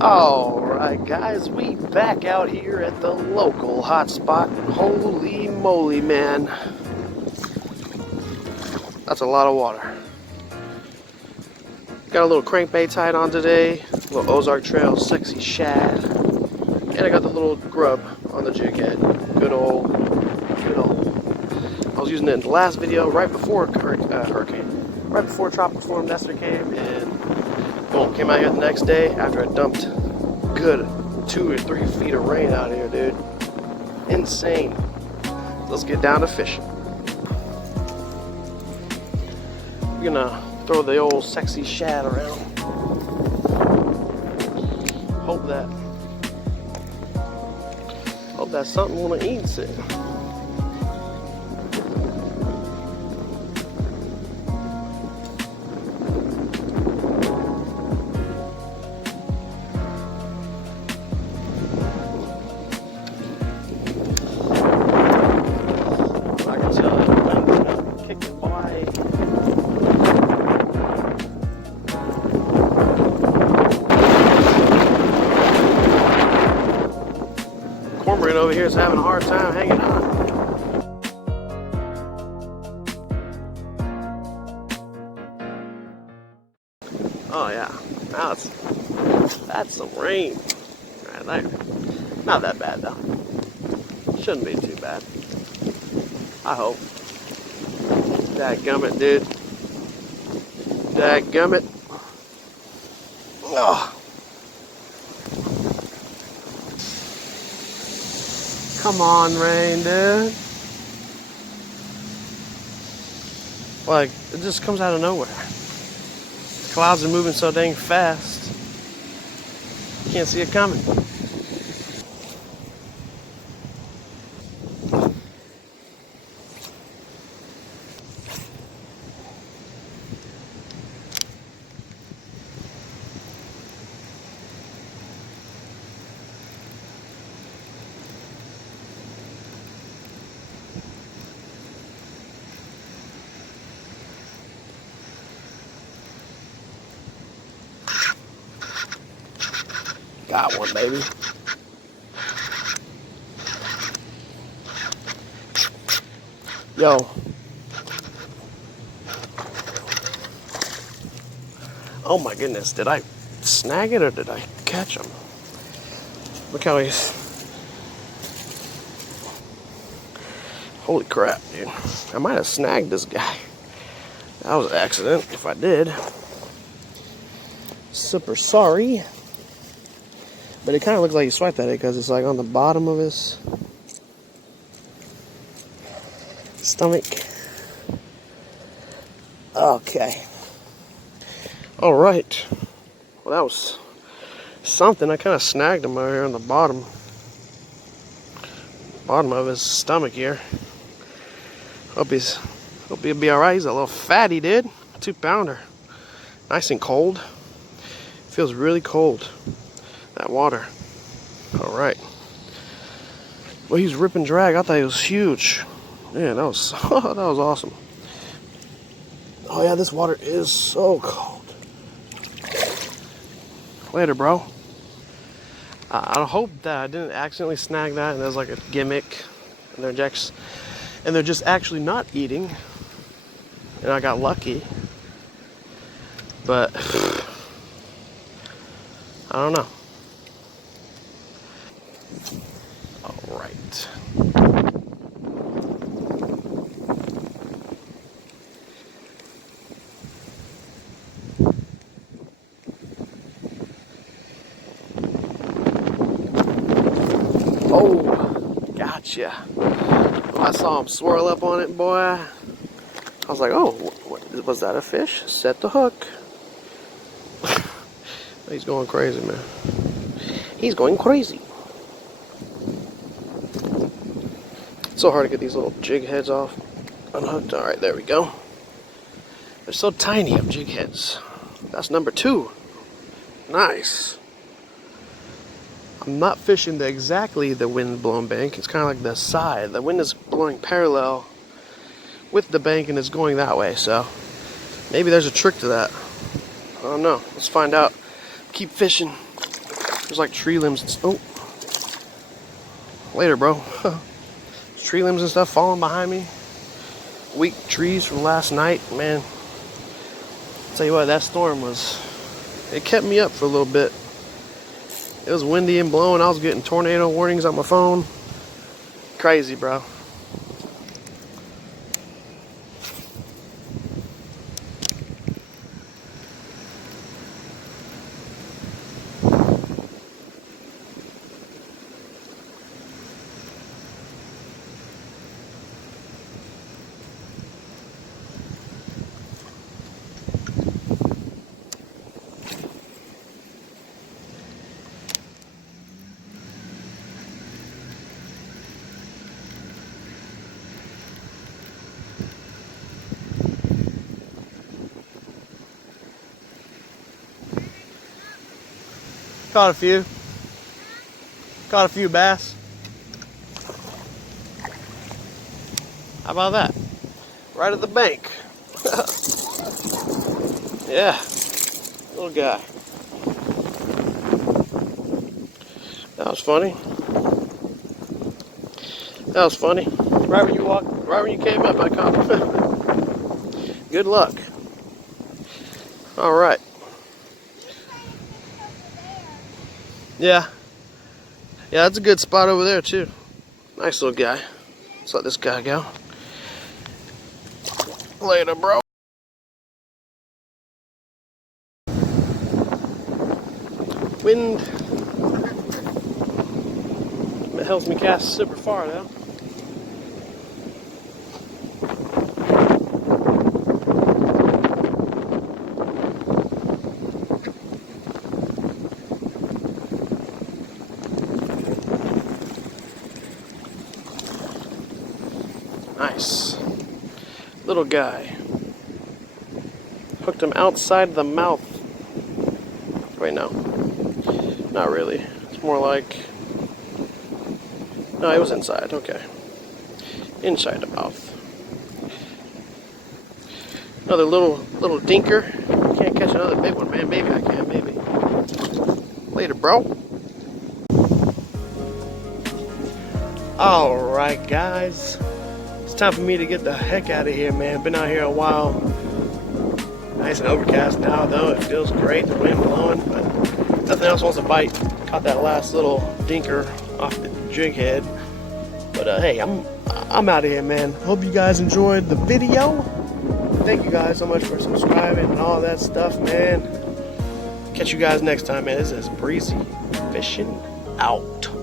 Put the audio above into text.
Alright guys, we back out here at the local hotspot. Holy moly, man. That's a lot of water. Got a little crankbait tied on today. A little Ozark Trail sexy shad. And I got the little grub on the jighead. Good old. I was using it in the last video right before hurricane. Right before Tropical Storm Nestor came, and boom, came out here the next day after I dumped good 2 or 3 feet of rain out here, dude. Insane. Let's get down to fishing. We're gonna throw the old sexy shad around. Hope that something wanna eat it. Cormorant over here is having a hard time hanging on. Oh yeah, now that's some rain right there. Not that bad though. Shouldn't be too bad. I hope. Dadgummit, dude. Dadgummit. Oh. Come on, rain, dude. Like, it just comes out of nowhere. The clouds are moving so dang fast. You can't see it coming. Got one, baby. Yo. Oh my goodness, did I snag it or did I catch him? Look how he's... Holy crap, dude. I might have snagged this guy. That was an accident, if I did. Super sorry. But it kind of looks like he swiped at it because it's like on the bottom of his stomach. Okay. All right. Well, that was something. I kind of snagged him over here on the bottom of his stomach here. Hope he'll be all right. He's a little fatty, dude. 2-pounder. Nice and cold. Feels really cold. That water. All right. Well, he's ripping drag. I thought he was huge. Man, that was that was awesome. Oh yeah, this water is so cold. Later, bro. I hope that I didn't accidentally snag that and there's like a gimmick, and they're just actually not eating, and I got lucky. But I don't know. All right. Oh, gotcha. Well, I saw him swirl up on it, boy. I was like, oh, what, was that a fish? Set the hook. He's going crazy, man. He's going crazy. It's so hard to get these little jig heads off unhooked. All right, there we go. They're so tiny of jig heads. That's number 2. Nice. I'm not fishing exactly the wind-blown bank. It's kind of like the side. The wind is blowing parallel with the bank and it's going that way. So maybe there's a trick to that. I don't know. Let's find out. Keep fishing. There's like tree limbs and oh. Later, bro. Tree limbs and stuff falling behind me. Weak trees from last night, man. I'll tell you what, that storm it kept me up for a little bit. It was windy and blowing. I was getting tornado warnings on my phone. Crazy, bro. Caught a few. Caught a few bass. How about that? Right at the bank. Yeah. Little guy. That was funny. That was funny. Right when you came up, I caught him. Good luck. All right. Yeah. Yeah, that's a good spot over there too. Nice little guy. Let's let this guy go. Later, bro. Wind. It helps me cast super far though. Nice. Little guy. Hooked him outside the mouth. Wait, no. Not really. It's more like... No, he was inside. Okay. Inside the mouth. Another little dinker. Can't catch another big one, man. Maybe I can, maybe. Later, bro. Alright, guys. It's time for me to get the heck out of here, man. Been out here a while. Nice and overcast now, though. It feels great. The wind blowing, but nothing else wants to bite. Caught that last little dinker off the jig head. But hey, I'm out of here, man. Hope you guys enjoyed the video. Thank you guys so much for subscribing and all that stuff, man. Catch you guys next time, man. This is Breezy Fishing out.